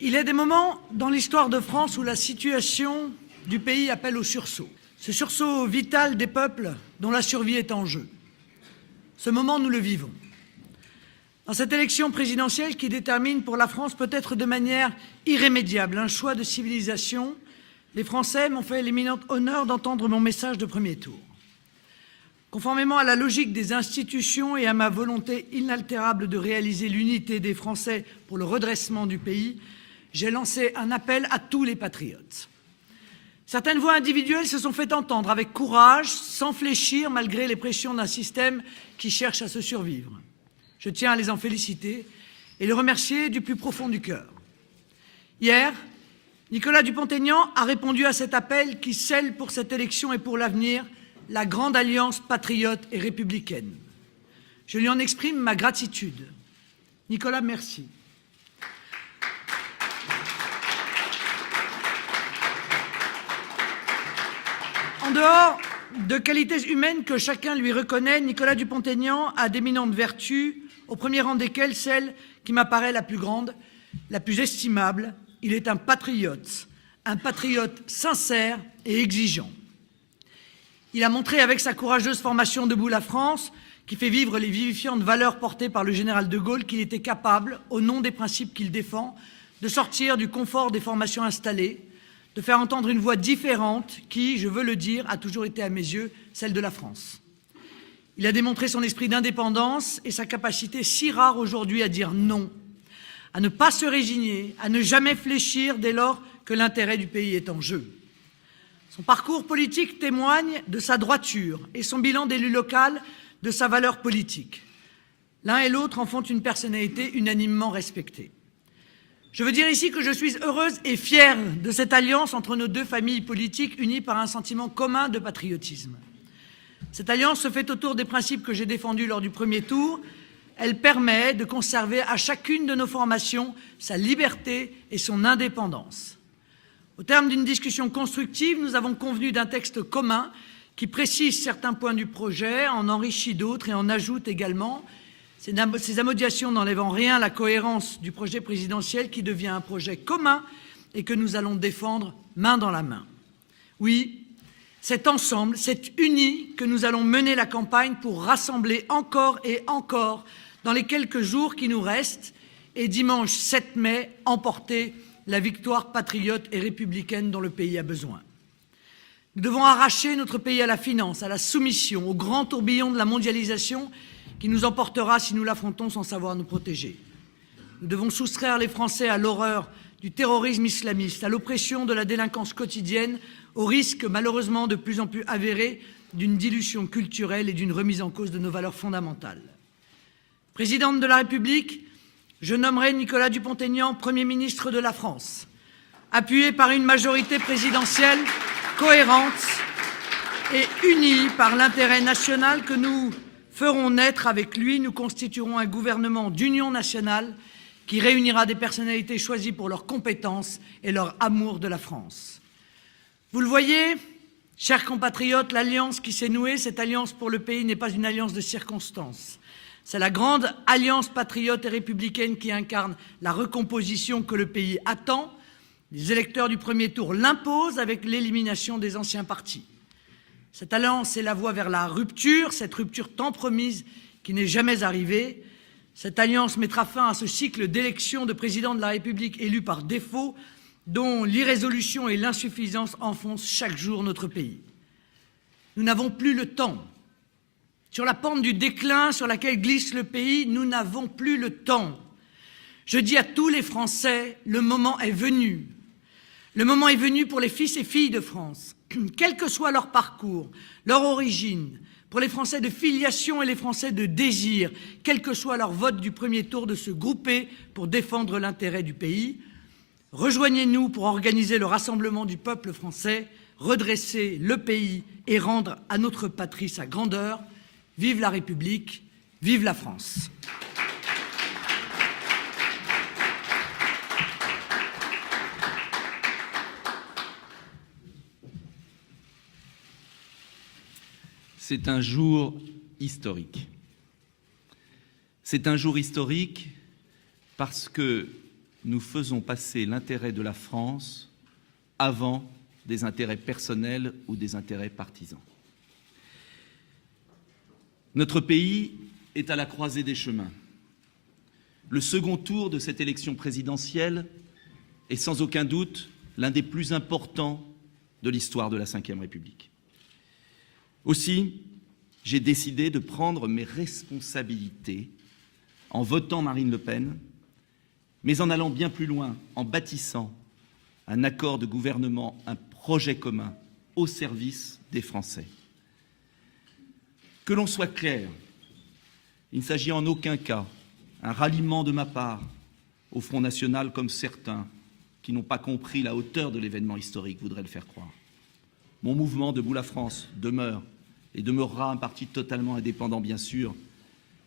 Il est des moments dans l'histoire de France où la situation du pays appelle au sursaut. Ce sursaut vital des peuples dont la survie est en jeu. Ce moment, nous le vivons. Dans cette élection présidentielle qui détermine pour la France peut-être de manière irrémédiable un choix de civilisation, les Français m'ont fait l'éminent honneur d'entendre mon message de premier tour. Conformément à la logique des institutions et à ma volonté inaltérable de réaliser l'unité des Français pour le redressement du pays, j'ai lancé un appel à tous les patriotes. Certaines voix individuelles se sont fait entendre avec courage, sans fléchir malgré les pressions d'un système qui cherche à se survivre. Je tiens à les en féliciter et les remercier du plus profond du cœur. Hier, Nicolas Dupont-Aignan a répondu à cet appel qui scelle pour cette élection et pour l'avenir la grande alliance patriote et républicaine. Je lui en exprime ma gratitude. Nicolas, merci. En dehors de qualités humaines que chacun lui reconnaît, Nicolas Dupont-Aignan a d'éminentes vertus, au premier rang desquelles celle qui m'apparaît la plus grande, la plus estimable. Il est un patriote sincère et exigeant. Il a montré avec sa courageuse formation Debout la France, qui fait vivre les vivifiantes valeurs portées par le général de Gaulle, qu'il était capable, au nom des principes qu'il défend, de sortir du confort des formations installées, de faire entendre une voix différente qui, je veux le dire, a toujours été à mes yeux celle de la France. Il a démontré son esprit d'indépendance et sa capacité si rare aujourd'hui à dire non, à ne pas se résigner, à ne jamais fléchir dès lors que l'intérêt du pays est en jeu. Son parcours politique témoigne de sa droiture et son bilan d'élu local de sa valeur politique. L'un et l'autre en font une personnalité unanimement respectée. Je veux dire ici que je suis heureuse et fière de cette alliance entre nos deux familles politiques unies par un sentiment commun de patriotisme. Cette alliance se fait autour des principes que j'ai défendus lors du premier tour. Elle permet de conserver à chacune de nos formations sa liberté et son indépendance. Au terme d'une discussion constructive, nous avons convenu d'un texte commun qui précise certains points du projet, en enrichit d'autres et en ajoute également. Ces amodiations n'enlèvent en rien la cohérence du projet présidentiel qui devient un projet commun et que nous allons défendre main dans la main. Oui, c'est ensemble, c'est unis que nous allons mener la campagne pour rassembler encore et encore dans les quelques jours qui nous restent et dimanche 7 mai, emporter la victoire patriote et républicaine dont le pays a besoin. Nous devons arracher notre pays à la finance, à la soumission, au grand tourbillon de la mondialisation qui nous emportera si nous l'affrontons sans savoir nous protéger. Nous devons soustraire les Français à l'horreur du terrorisme islamiste, à l'oppression de la délinquance quotidienne, au risque malheureusement de plus en plus avéré d'une dilution culturelle et d'une remise en cause de nos valeurs fondamentales. Présidente de la République, je nommerai Nicolas Dupont-Aignan Premier ministre de la France, appuyé par une majorité présidentielle cohérente et unie par l'intérêt national que nous ferons naître avec lui. Nous constituerons un gouvernement d'union nationale qui réunira des personnalités choisies pour leurs compétences et leur amour de la France. Vous le voyez, chers compatriotes, l'alliance qui s'est nouée, cette alliance pour le pays n'est pas une alliance de circonstances. C'est la grande alliance patriote et républicaine qui incarne la recomposition que le pays attend. Les électeurs du premier tour l'imposent avec l'élimination des anciens partis. Cette alliance est la voie vers la rupture, cette rupture tant promise qui n'est jamais arrivée. Cette alliance mettra fin à ce cycle d'élections de président de la République élu par défaut, dont l'irrésolution et l'insuffisance enfoncent chaque jour notre pays. Nous n'avons plus le temps. Sur la pente du déclin sur laquelle glisse le pays, nous n'avons plus le temps. Je dis à tous les Français, le moment est venu. Le moment est venu pour les fils et filles de France, quel que soit leur parcours, leur origine, pour les Français de filiation et les Français de désir, quel que soit leur vote du premier tour, de se grouper pour défendre l'intérêt du pays. Rejoignez-nous pour organiser le rassemblement du peuple français, redresser le pays et rendre à notre patrie sa grandeur. Vive la République, vive la France. C'est un jour historique. C'est un jour historique parce que nous faisons passer l'intérêt de la France avant des intérêts personnels ou des intérêts partisans. Notre pays est à la croisée des chemins. Le second tour de cette élection présidentielle est sans aucun doute l'un des plus importants de l'histoire de la Ve République. Aussi, j'ai décidé de prendre mes responsabilités en votant Marine Le Pen, mais en allant bien plus loin, en bâtissant un accord de gouvernement, un projet commun au service des Français. Que l'on soit clair, il ne s'agit en aucun cas d'un ralliement de ma part au Front National comme certains qui n'ont pas compris la hauteur de l'événement historique voudraient le faire croire. Mon mouvement Debout la France demeure et demeurera un parti totalement indépendant, bien sûr,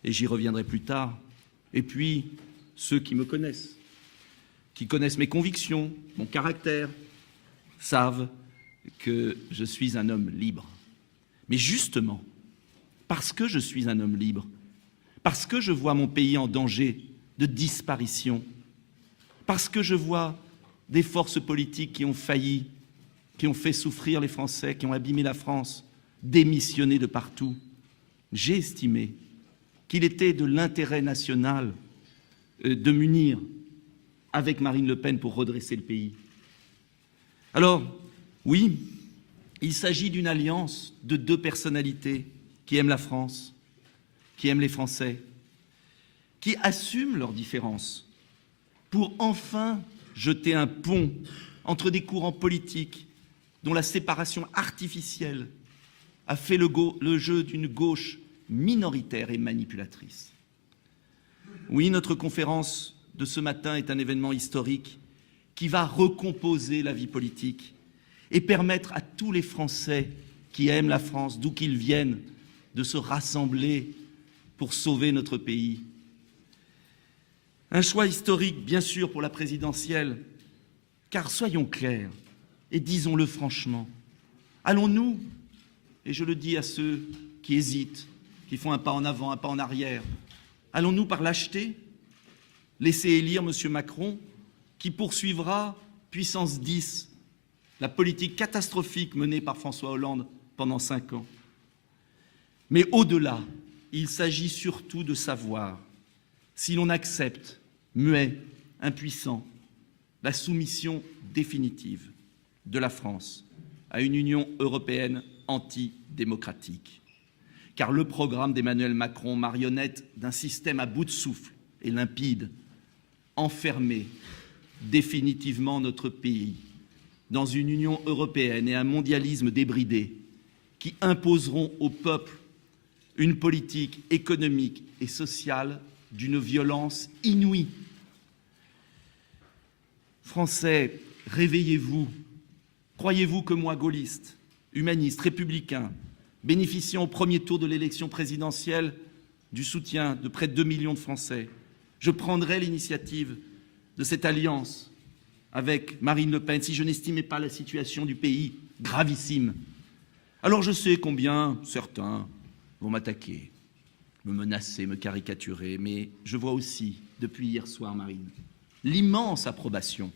et j'y reviendrai plus tard. Et puis, ceux qui me connaissent, qui connaissent mes convictions, mon caractère, savent que je suis un homme libre. Mais justement, parce que je suis un homme libre, parce que je vois mon pays en danger de disparition, parce que je vois des forces politiques qui ont failli, qui ont fait souffrir les Français, qui ont abîmé la France, démissionner de partout, j'ai estimé qu'il était de l'intérêt national de m'unir avec Marine Le Pen pour redresser le pays. Alors, oui, il s'agit d'une alliance de deux personnalités qui aiment la France, qui aiment les Français, qui assument leurs différences pour enfin jeter un pont entre des courants politiques dont la séparation artificielle a fait le jeu d'une gauche minoritaire et manipulatrice. Oui, notre conférence de ce matin est un événement historique qui va recomposer la vie politique et permettre à tous les Français qui aiment la France, d'où qu'ils viennent, de se rassembler pour sauver notre pays. Un choix historique, bien sûr, pour la présidentielle, car soyons clairs et disons-le franchement, allons-nous, et je le dis à ceux qui hésitent, qui font un pas en avant, un pas en arrière, allons-nous par lâcheté laisser élire M. Macron, qui poursuivra puissance 10, la politique catastrophique menée par François Hollande pendant 5 ans? Mais au-delà, il s'agit surtout de savoir si l'on accepte, muet, impuissant, la soumission définitive de la France à une Union européenne antidémocratique. Car le programme d'Emmanuel Macron, marionnette d'un système à bout de souffle et limpide, enfermer définitivement notre pays dans une Union européenne et un mondialisme débridé qui imposeront au peuple une politique économique et sociale d'une violence inouïe. Français, réveillez-vous. Croyez-vous que moi, gaulliste, humaniste, républicain, bénéficiant au premier tour de l'élection présidentielle du soutien de près de 2 millions de Français, je prendrai l'initiative de cette alliance avec Marine Le Pen si je n'estimais pas la situation du pays gravissime? Alors je sais combien certains vont m'attaquer, me menacer, me caricaturer, mais je vois aussi, depuis hier soir, Marine, l'immense approbation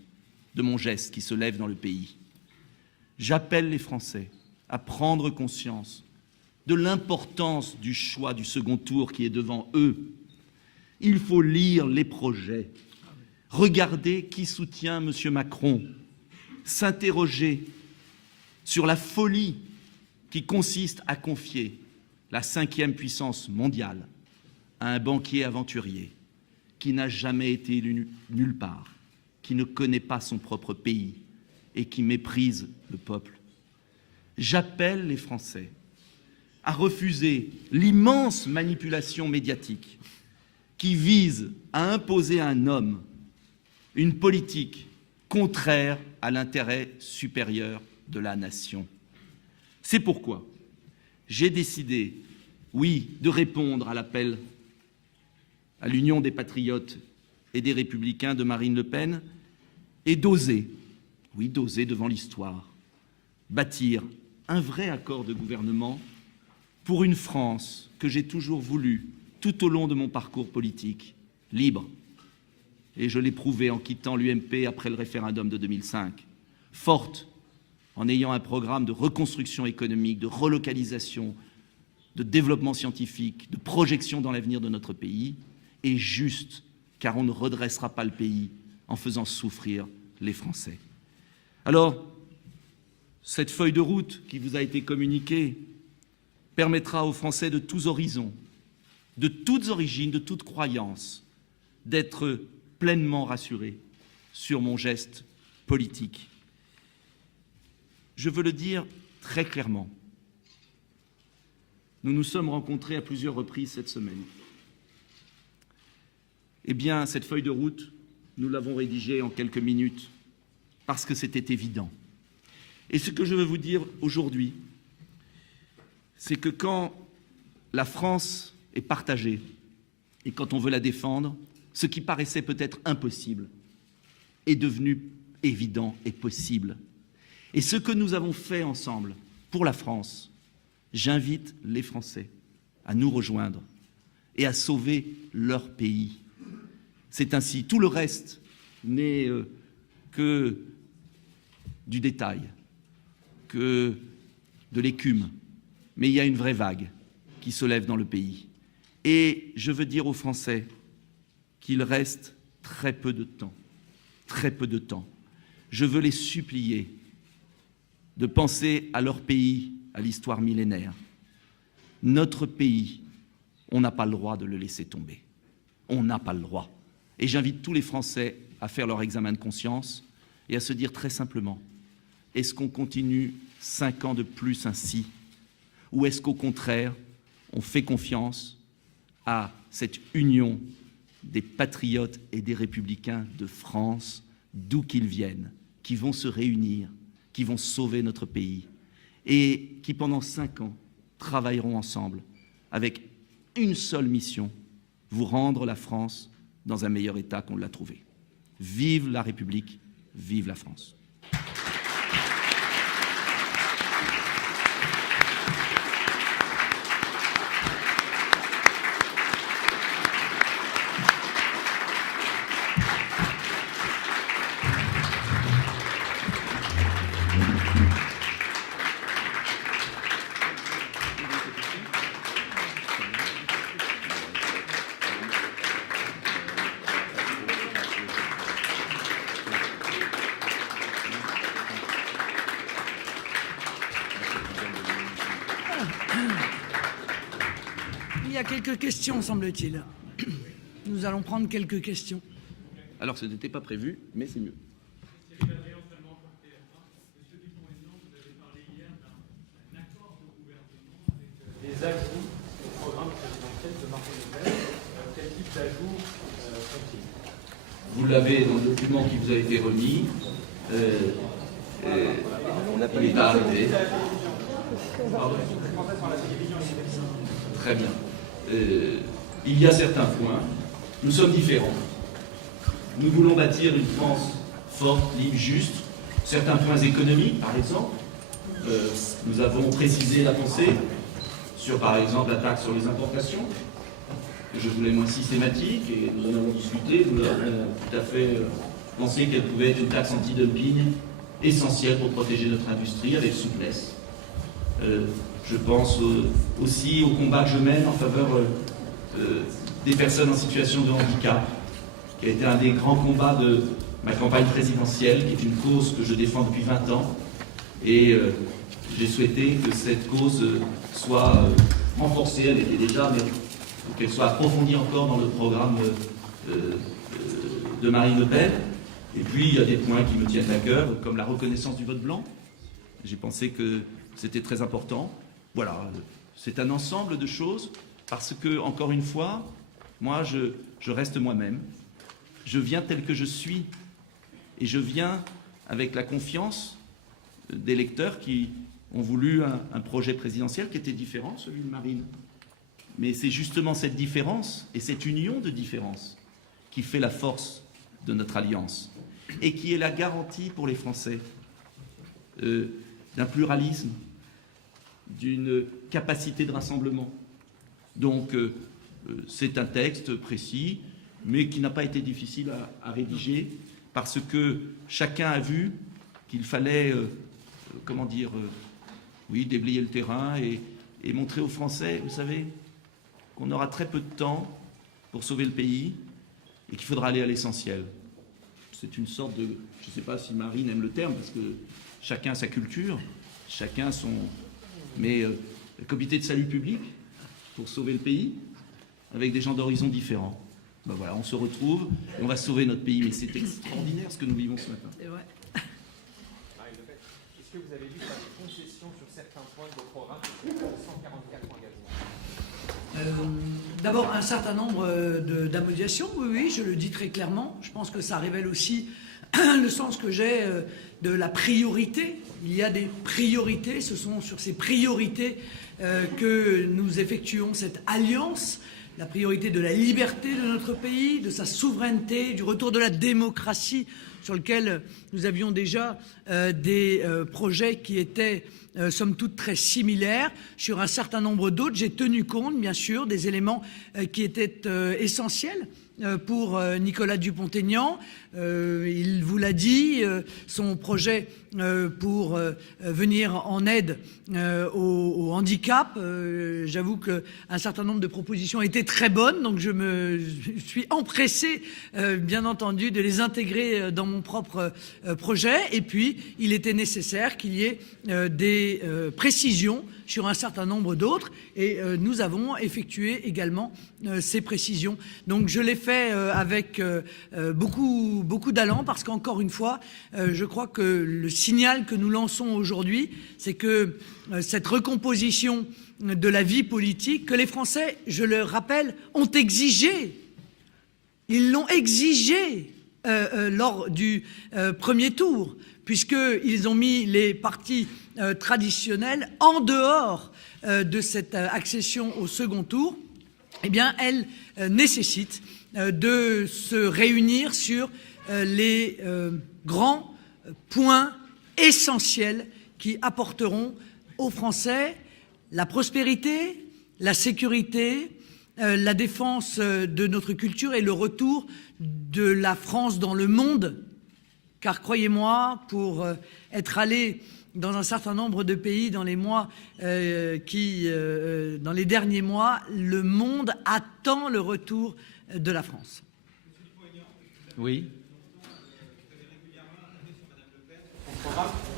de mon geste qui se lève dans le pays. J'appelle les Français à prendre conscience de l'importance du choix du second tour qui est devant eux. Il faut lire les projets, regarder qui soutient M. Macron, s'interroger sur la folie qui consiste à confier la 5e puissance mondiale à un banquier aventurier qui n'a jamais été élu nulle part, qui ne connaît pas son propre pays et qui méprise le peuple. J'appelle les Français à refuser l'immense manipulation médiatique qui vise à imposer à un homme une politique contraire à l'intérêt supérieur de la nation. C'est pourquoi j'ai décidé, oui, de répondre à l'appel à l'Union des patriotes et des républicains de Marine Le Pen et d'oser, oui, d'oser devant l'histoire, bâtir un vrai accord de gouvernement pour une France que j'ai toujours voulu tout au long de mon parcours politique, libre, et je l'ai prouvé en quittant l'UMP après le référendum de 2005. Forte, en ayant un programme de reconstruction économique, de relocalisation, de développement scientifique, de projection dans l'avenir de notre pays, et juste, car on ne redressera pas le pays en faisant souffrir les Français. Alors, cette feuille de route qui vous a été communiquée permettra aux Français de tous horizons, de toutes origines, de toutes croyances, d'être pleinement rassurés sur mon geste politique. Je veux le dire très clairement. Nous nous sommes rencontrés à plusieurs reprises cette semaine. Eh bien, cette feuille de route, nous l'avons rédigée en quelques minutes parce que c'était évident. Et ce que je veux vous dire aujourd'hui, c'est que quand la France est partagée et quand on veut la défendre, ce qui paraissait peut-être impossible est devenu évident et possible. Et ce que nous avons fait ensemble pour la France, j'invite les Français à nous rejoindre et à sauver leur pays. C'est ainsi, tout le reste n'est que du détail, que de l'écume, mais il y a une vraie vague qui se lève dans le pays. Et je veux dire aux Français qu'il reste très peu de temps, très peu de temps. Je veux les supplier de penser à leur pays, à l'histoire millénaire. Notre pays, on n'a pas le droit de le laisser tomber. On n'a pas le droit. Et j'invite tous les Français à faire leur examen de conscience et à se dire très simplement, est-ce qu'on continue 5 ans de plus ainsi? Ou est-ce qu'au contraire, on fait confiance à cette union des patriotes et des républicains de France, d'où qu'ils viennent, qui vont se réunir, qui vont sauver notre pays et qui, pendant 5 ans, travailleront ensemble avec une seule mission, vous rendre la France dans un meilleur état qu'on l'a trouvé. Vive la République, vive la France. Il y a quelques questions, semble-t-il. Nous allons prendre quelques questions. Alors, ce n'était pas prévu, mais c'est mieux. Les ajouts au programme présidentiel de Marine Le Pen, quel type d'ajouts sont-ils? Vous l'avez dans le document qui vous a été remis. Il est arrivé. Très bien. Il y a certains points. Nous sommes différents. Nous voulons bâtir une France forte, libre, juste. Certains points économiques, par exemple. Nous avons précisé la pensée sur, par exemple, la taxe sur les importations. Je voulais moins systématique et nous en avons discuté. Nous avons tout à fait pensé qu'elle pouvait être une taxe anti-dumping essentielle pour protéger notre industrie avec souplesse. Je pense aussi au combat que je mène en faveur des personnes en situation de handicap, qui a été un des grands combats de ma campagne présidentielle, qui est une cause que je défends depuis 20 ans. Et j'ai souhaité que cette cause soit renforcée, elle était déjà, mais qu'elle soit approfondie encore dans le programme de Marine Le Pen. Et puis, il y a des points qui me tiennent à cœur, comme la reconnaissance du vote blanc. J'ai pensé que c'était très important. Voilà, c'est un ensemble de choses, parce que, encore une fois, moi, je reste moi-même. Je viens tel que je suis, et je viens avec la confiance des électeurs qui ont voulu un projet présidentiel qui était différent, celui de Marine. Mais c'est justement cette différence et cette union de différences qui fait la force de notre alliance et qui est la garantie pour les Français d'un pluralisme, d'une capacité de rassemblement. Donc, c'est un texte précis mais qui n'a pas été difficile à rédiger, parce que chacun a vu qu'il fallait, oui, déblayer le terrain et montrer aux Français, vous savez, qu'on aura très peu de temps pour sauver le pays et qu'il faudra aller à l'essentiel. C'est une sorte de... Je ne sais pas si Marine aime le terme, parce que chacun a sa culture, chacun son... Mais le comité de salut public, pour sauver le pays, avec des gens d'horizons différents. Ben voilà, on se retrouve et on va sauver notre pays. Mais c'est extraordinaire ce que nous vivons ce matin. C'est vrai. Est-ce que vous avez vu faire des concessions sur certains points de vos programmes, sur 144 engagements? D'abord, un certain nombre d'améliorations, oui, je le dis très clairement. Je pense que ça révèle aussi le sens que j'ai de la priorité. Il y a des priorités, ce sont sur ces priorités que nous effectuons cette alliance. La priorité de la liberté de notre pays, de sa souveraineté, du retour de la démocratie, sur lequel nous avions déjà des projets qui étaient somme toute très similaires. Sur un certain nombre d'autres, j'ai tenu compte, bien sûr, des éléments qui étaient essentiels pour Nicolas Dupont-Aignan. Il vous l'a dit, son projet pour venir en aide au handicap. J'avoue qu'un certain nombre de propositions étaient très bonnes, donc je me suis empressé, bien entendu, de les intégrer dans mon propre projet. Et puis, il était nécessaire qu'il y ait des précisions sur un certain nombre d'autres, et nous avons effectué également ces précisions. Donc je l'ai fait avec beaucoup d'allant, parce qu'encore une fois, je crois que le signal que nous lançons aujourd'hui, c'est que cette recomposition de la vie politique, que les Français, je le rappelle, ont exigé, ils l'ont exigé lors du premier tour, puisqu'ils ont mis les partis traditionnels en dehors de cette accession au second tour. Eh bien, elle nécessite de se réunir sur les grands points essentiels qui apporteront aux Français la prospérité, la sécurité, la défense de notre culture et le retour de la France dans le monde. Car croyez-moi, pour être allé dans un certain nombre de pays dans les mois dans les derniers mois, le monde attend le retour de la France. Oui.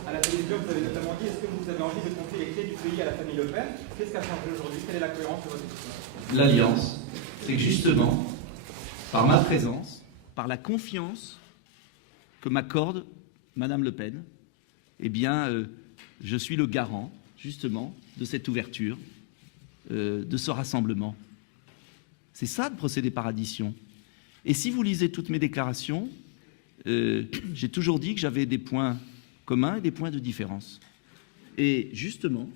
À la télévision, vous avez notamment dit, est-ce que vous avez envie de confier les clés du pays à la famille Le Pen? Qu'est-ce qui a changé aujourd'hui? Quelle est la cohérence de votre décision? L'alliance, c'est que justement, par ma présence, par la confiance que m'accorde Madame Le Pen, eh bien, je suis le garant, justement, de cette ouverture, de ce rassemblement. C'est ça de procéder par addition. Et si vous lisez toutes mes déclarations, j'ai toujours dit que j'avais des points communs et des points de différence. Et justement,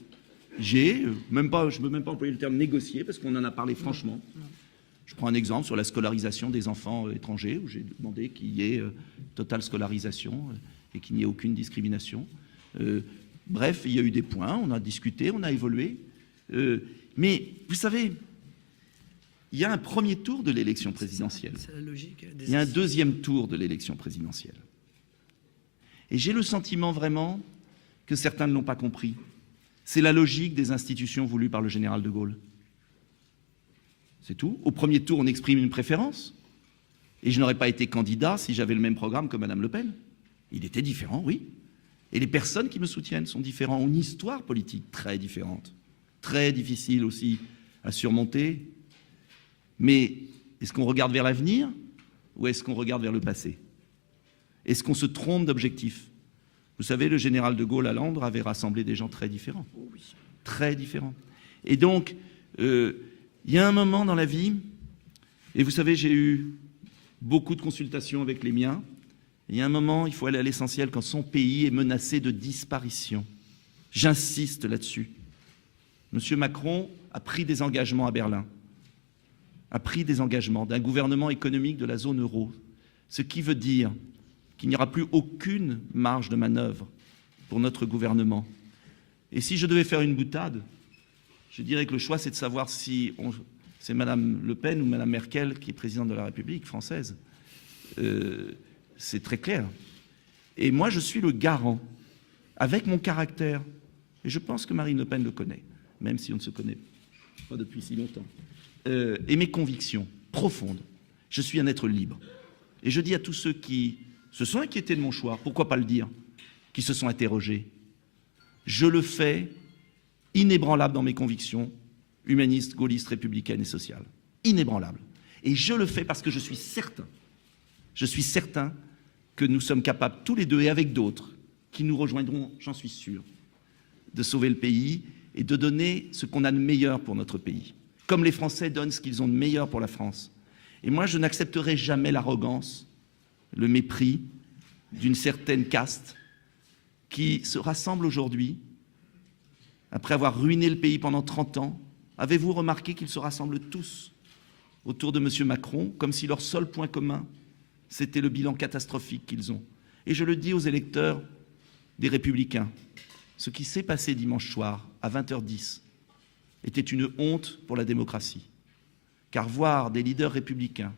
je ne veux même pas employer le terme négocier, parce qu'on en a parlé franchement. Je prends un exemple sur la scolarisation des enfants étrangers, où j'ai demandé qu'il y ait totale scolarisation et qu'il n'y ait aucune discrimination. Bref, il y a eu des points, on a discuté, on a évolué. Mais vous savez, il y a un premier tour de l'élection présidentielle. C'est la logique. Il y a un deuxième tour de l'élection présidentielle. Et j'ai le sentiment vraiment que certains ne l'ont pas compris. C'est la logique des institutions voulues par le général de Gaulle. C'est tout. Au premier tour, on exprime une préférence. Et je n'aurais pas été candidat si j'avais le même programme que Madame Le Pen. Il était différent, oui. Et les personnes qui me soutiennent sont différentes, ont une histoire politique très différente, très difficile aussi à surmonter. Mais est-ce qu'on regarde vers l'avenir ou est-ce qu'on regarde vers le passé? Est-ce qu'on se trompe d'objectif? Vous savez, le général de Gaulle à Londres avait rassemblé des gens très différents. Très différents. Et donc, il y a un moment dans la vie, et vous savez, j'ai eu beaucoup de consultations avec les miens, il y a un moment, il faut aller à l'essentiel quand son pays est menacé de disparition. J'insiste là-dessus. Monsieur Macron a pris des engagements à Berlin, a pris des engagements d'un gouvernement économique de la zone euro, ce qui veut dire qu'il n'y aura plus aucune marge de manœuvre pour notre gouvernement. Et si je devais faire une boutade, je dirais que le choix, c'est de savoir si c'est Madame Le Pen ou Madame Merkel qui est présidente de la République française. C'est très clair. Et moi, je suis le garant, avec mon caractère, et je pense que Marine Le Pen le connaît, même si on ne se connaît pas depuis si longtemps, et mes convictions profondes. Je suis un être libre. Et je dis à tous ceux qui se sont inquiétés de mon choix, pourquoi pas le dire, qui se sont interrogés, je le fais inébranlable dans mes convictions humanistes, gaullistes, républicaines et sociales. Inébranlable. Et je le fais parce que je suis certain que nous sommes capables, tous les deux et avec d'autres, qui nous rejoindront, j'en suis sûr, de sauver le pays et de donner ce qu'on a de meilleur pour notre pays. Comme les Français donnent ce qu'ils ont de meilleur pour la France. Et moi, je n'accepterai jamais l'arrogance, le mépris d'une certaine caste qui se rassemble aujourd'hui, après avoir ruiné le pays pendant 30 ans. Avez-vous remarqué qu'ils se rassemblent tous autour de M. Macron, comme si leur seul point commun, c'était le bilan catastrophique qu'ils ont? Et je le dis aux électeurs des Républicains, ce qui s'est passé dimanche soir à 20h10 était une honte pour la démocratie. Car voir des leaders républicains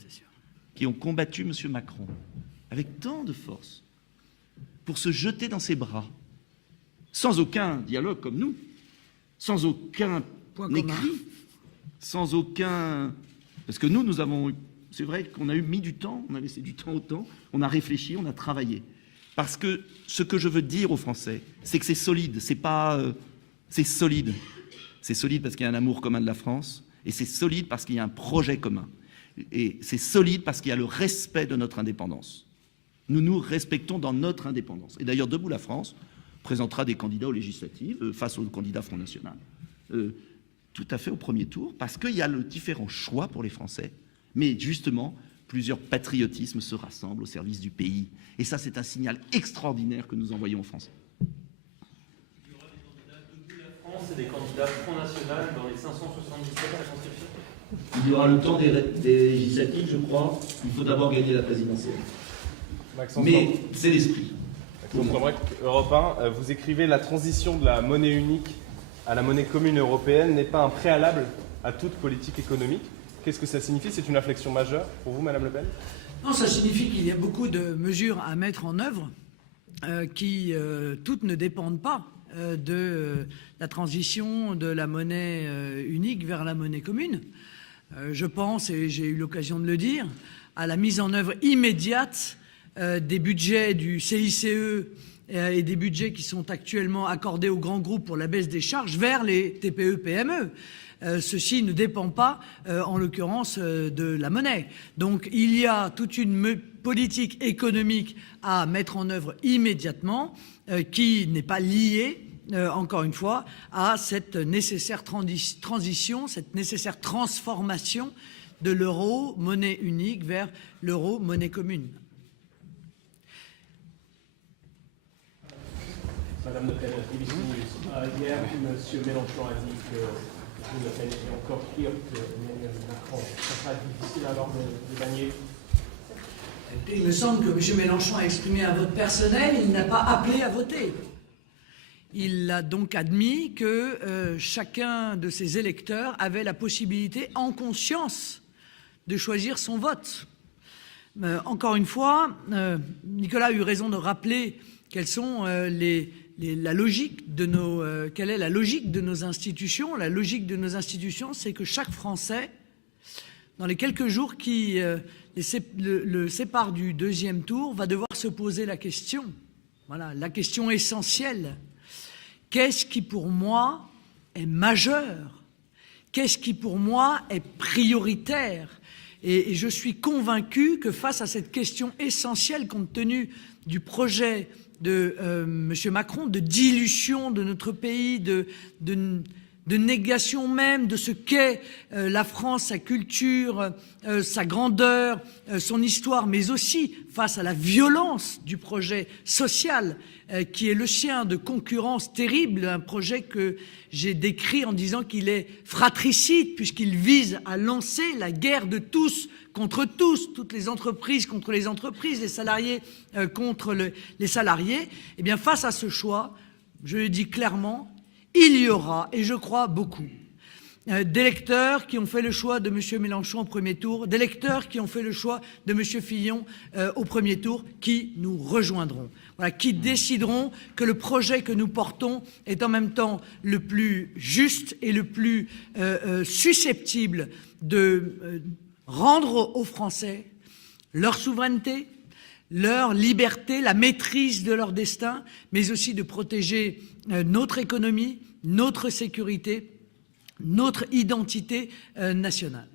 qui ont combattu M. Macron avec tant de force pour se jeter dans ses bras, sans aucun dialogue comme nous, sans aucun écrit, sans aucun... Parce que nous avons... C'est vrai qu'on a mis du temps, on a laissé du temps au temps, on a réfléchi, on a travaillé. Parce que ce que je veux dire aux Français, c'est que c'est solide, c'est pas... c'est solide. C'est solide parce qu'il y a un amour commun de la France, et c'est solide parce qu'il y a un projet commun. Et c'est solide parce qu'il y a le respect de notre indépendance. Nous nous respectons dans notre indépendance. Et d'ailleurs, Debout la France présentera des candidats aux législatives face aux candidats Front National, tout à fait au premier tour, parce qu'il y a le différent choix pour les Français, mais justement, plusieurs patriotismes se rassemblent au service du pays. Et ça, c'est un signal extraordinaire que nous envoyons aux Français. Il y aura des candidats Debout la France et des candidats Front National dans les 577 circonscriptions. Il y aura le temps des législatives, je crois. Il faut d'abord gagner la présidentielle. Mais c'est l'esprit. Europe 1, vous écrivez « La transition de la monnaie unique à la monnaie commune européenne n'est pas un préalable à toute politique économique ». Qu'est-ce que ça signifie? C'est une inflexion majeure pour vous, Madame Le Pen? Non, ça signifie qu'il y a beaucoup de mesures à mettre en œuvre qui, toutes, ne dépendent pas de la transition de la monnaie unique vers la monnaie commune. Je pense, et j'ai eu l'occasion de le dire, à la mise en œuvre immédiate des budgets du CICE et des budgets qui sont actuellement accordés aux grands groupes pour la baisse des charges vers les TPE-PME. Ceci ne dépend pas, en l'occurrence, de la monnaie. Donc il y a toute une politique économique à mettre en œuvre immédiatement qui n'est pas liée, encore une fois, à cette nécessaire transition, cette nécessaire transformation de l'euro, monnaie unique, vers l'euro, monnaie commune. Madame Le Pen, BBC News. Hier, M. Mélenchon a dit que Le Pen était encore pire que Emmanuel Macron. Ça sera difficile alors de gagner. Il me semble que M. Mélenchon a exprimé un vote personnel, il n'a pas appelé à voter. Il a donc admis que chacun de ses électeurs avait la possibilité, en conscience, de choisir son vote. Encore une fois, Nicolas a eu raison de rappeler quelles sont la logique de quelle est la logique de nos institutions. La logique de nos institutions, c'est que chaque Français, dans les quelques jours qui le séparent du deuxième tour, va devoir se poser la question, voilà, la question essentielle. Qu'est-ce qui pour moi est majeur? Qu'est-ce qui pour moi est prioritaire? Et je suis convaincu que face à cette question essentielle, compte tenu du projet de M. Macron, de dilution de notre pays, de négation même de ce qu'est la France, sa culture, sa grandeur, son histoire, mais aussi face à la violence du projet social qui est le sien, de concurrence terrible, un projet que j'ai décrit en disant qu'il est fratricide, puisqu'il vise à lancer la guerre de tous contre tous, toutes les entreprises contre les entreprises, les salariés contre les salariés. Eh bien, face à ce choix, je le dis clairement, il y aura, et je crois beaucoup, d'électeurs qui ont fait le choix de M. Mélenchon au premier tour, d'électeurs qui ont fait le choix de M. Fillon au premier tour, qui nous rejoindront. Voilà, qui décideront que le projet que nous portons est en même temps le plus juste et le plus susceptible de rendre aux Français leur souveraineté, leur liberté, la maîtrise de leur destin, mais aussi de protéger notre économie, notre sécurité, notre identité nationale.